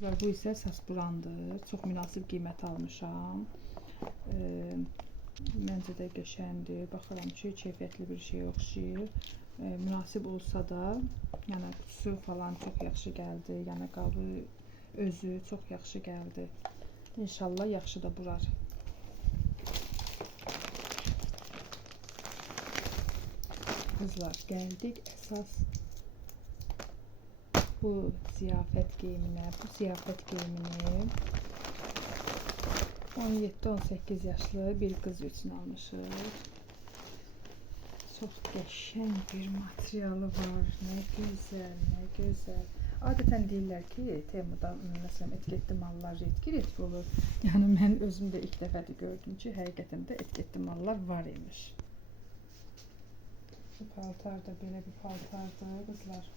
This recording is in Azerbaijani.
Bu isə Sasburandır. Çox münasib qiymət almışam. Məncə də qəşəngdir. Baxıram ki, keyfiyyətli bir şey oxşayır. Münasib olsa da, yəni qutusu falan çox yaxşı gəldi. Yəni qabı özü çox yaxşı gəldi. İnşallah yaxşı da burar. Kızlar, gəldik əsas bu ziyafət geyiminə. Bu ziyafət geyimini 17-18 yaşlı bir qız üçün almışıq. Çox qəşəng bir materialı var. Nə gözəl, nə gözəl. Adətən deyirlər ki, Temuda məsələn etiketli mallar retki olur. Yəni mən özüm də ilk dəfədir gördüm ki, həqiqətən də etiketli mallar var imiş. Bu paltar da belə bir paltardır, qızlar.